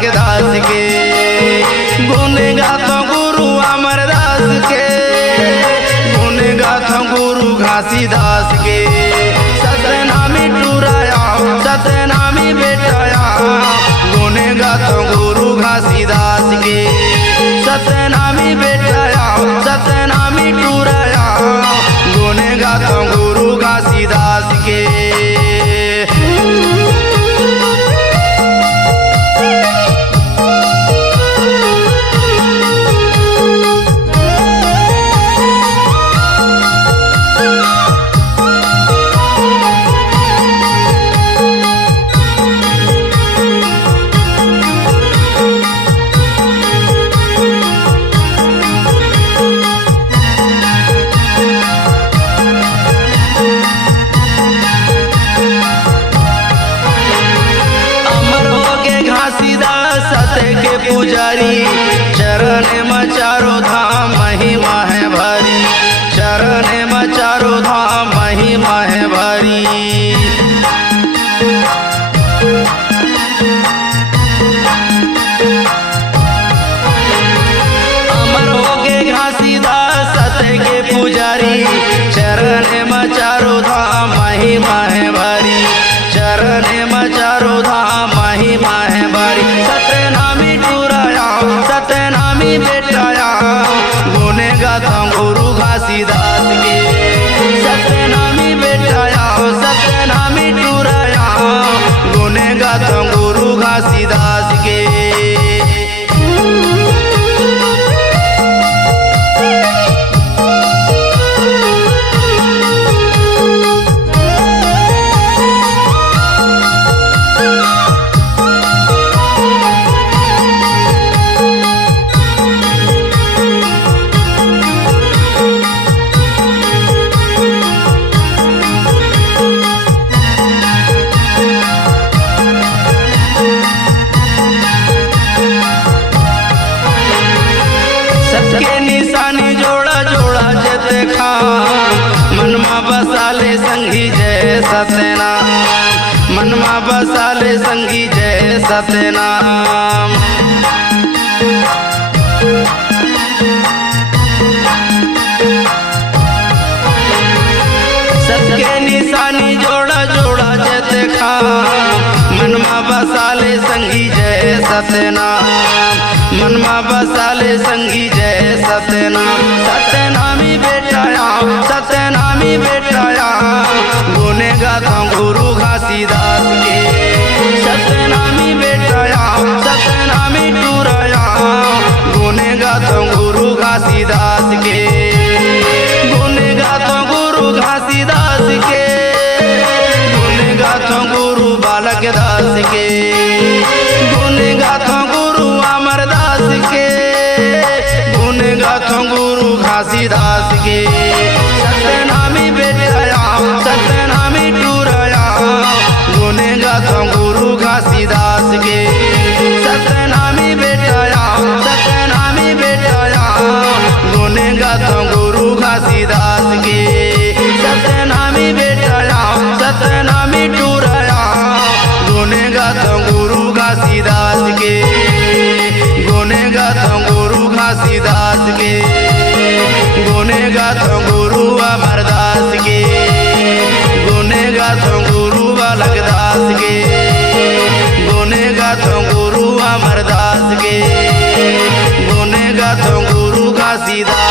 बालक दास के। गुण गाथो गुरु अमरदास के, गुण गाथो गुरु घासीदास के। सतनामी टूराया सतनामी बेटाया, गुण गाथो गुरु घासीदास के। सतनामी बेटाया सतनामी टूराया, गुण गाथो गुरु घासीदास के। सत्य के पुजारी, चरण में चारों धाम महिमा है भरी। चरण में चारों धाम महिमा है भरी। अमर हो गए घासीदास सत्य के पुजारी, चरण में चारों धाम महिमा है भरी। चरण में चारों धाम महिमा है भरी। सतनामी टूराया सतनामी बेटाया, गुण गाथा गुरु घासीदास के। सतनामी बेटाया सतनामी टूराया, गुण गाथा गुरु घासीदास के। सबके निशानी जोड़ा जोड़ा जते खाम, मनमा बसाले संगी जय सत्यनाम। मनमा बसाले संगी जय सत्यनाम। सबके निशानी जोड़ा जोड़ा जते खाम, मनमा बसाले संगी जय सत्यनाम। मनमा बसाले संगी जय सत्यनाम। सतनामी बेटाया सतनामी बेटाया, गुण गाथा गुरु घासीदास के। सतनामी बेटाया सतनामी टूराया, गुण गाथा गुरु घासीदास के। गुण गाथा गुरु घासीदास के, गुण गाथा गुरु बालक दास के। गुण गाथा गुरु अमरदास के, गुण गाथो गुरु घासीदास के। सतनामी बेटाया सतनामी टूराया, गुण गाथो गुरु घासीदास के। सतनामी बेटाया सतनामी बेटाया, गुण गाथो गुरु घासीदास के। सतनामी बेटाया सतनामी टूराया, गुण गाथो गुरु घासीदास के। गुण गाथो गुरु घासीदास के, गुण गाथो गुरु अमरदास के। गुण गाथो गुरु बालक दास के, गुण गाथो गुरु अमरदास के। गुण गाथो गुरु घासीदास।